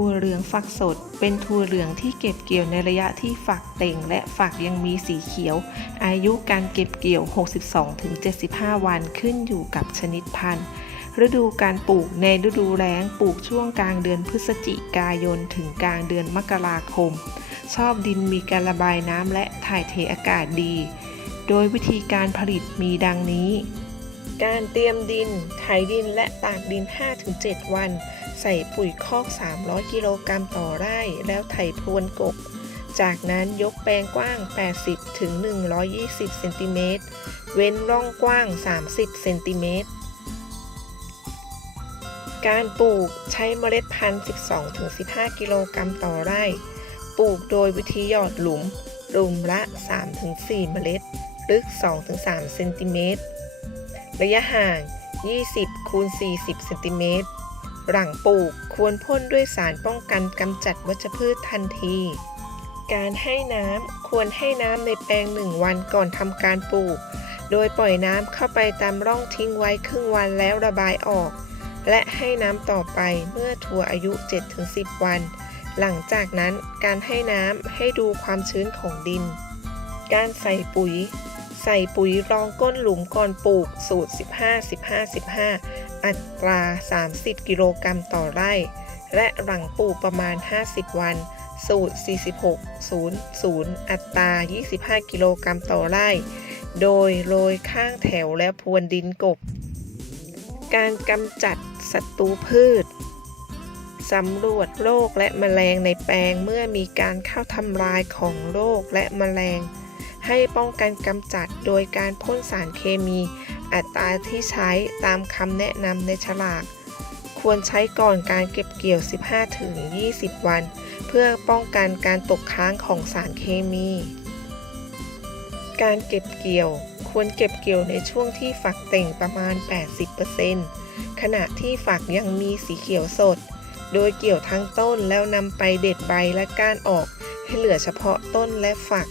ถั่วเหลืองฝักสด เป็นถั่วเหลืองที่เก็บเกี่ยวในระยะที่ฝักเต่ง และฝักยังมีสีเขียว อายุการเก็บเกี่ยว 62-75 วันขึ้นอยู่กับชนิดพันธุ์ ฤดูการปลูกในฤดูแล้งปลูกช่วงกลางเดือนพฤศจิกายน ถึงกลางเดือนมกราคม ชอบดินมีการระบายน้ำและถ่ายเทอากาศดี โดยวิธีการผลิตมีดังนี้ การเตรียมดิน ไถดินและตากดิน 5-7 วัน ใส่ปุ๋ยคอก 300 กิโลกรัมต่อไร่แล้วไถพรวนกบจากนั้นยกแปลงกว้าง 80 ถึง 120 เซนติเมตร เว้นร่องกว้าง 30 เซนติเมตร การปลูกใช้เมล็ดพันธุ์ 12-15 กิโลกรัมต่อไร่ ปลูกโดยวิธีหยอดหลุมหลุมละ 3-4 เมล็ด ลึก 2-3 เซนติเมตร ระยะห่าง 20คูณ40 เซนติเมตร หลังปลูกควรพ่นด้วยสารป้องกันกำจัดวัชพืชทันที การให้น้ำควรให้น้ำในแปลงหนึ่งวันก่อนทำการปลูก โดยปล่อยน้ำเข้าไปตามร่องทิ้งไว้ครึ่งวันแล้วระบายออก และให้น้ำต่อไปเมื่อถั่วอายุ 7-10 วัน หลังจากนั้นการให้น้ำให้ดูความชื้นของดิน การใส่ปุ๋ย ใส่ปุ๋ยรองก้นหลุมก่อนปลูกสูตร 15-15-15 อัตรา 30 กิโลกรัมต่อไร่ และหลังปลูกประมาณ 50 วัน สูตร 46-00 อัตรา 25 กิโลกรัมต่อไร่ โดยโรยข้างแถวและพรวนดินกบ การกำจัดศัตรูพืชสำรวจโรคและแมลงในแปลงเมื่อมีการเข้าทำลายของโรคและแมลง ให้ป้องกันกำจัดโดยการพ่นสารเคมี อัตราที่ใช้ตามคำแนะนำในฉลาก ควรใช้ก่อนการเก็บเกี่ยว 15-20 วัน เพื่อป้องกันการตกค้างของสารเคมี การเก็บเกี่ยวควรเก็บเกี่ยวในช่วงที่ฝักเต่งประมาณ 80%ขณะที่ฝักยังมีสีเขียวสด โดยเกี่ยวทั้งต้นแล้วนำไปเด็ดใบและก้านออกให้เหลือเฉพาะต้นและฝัก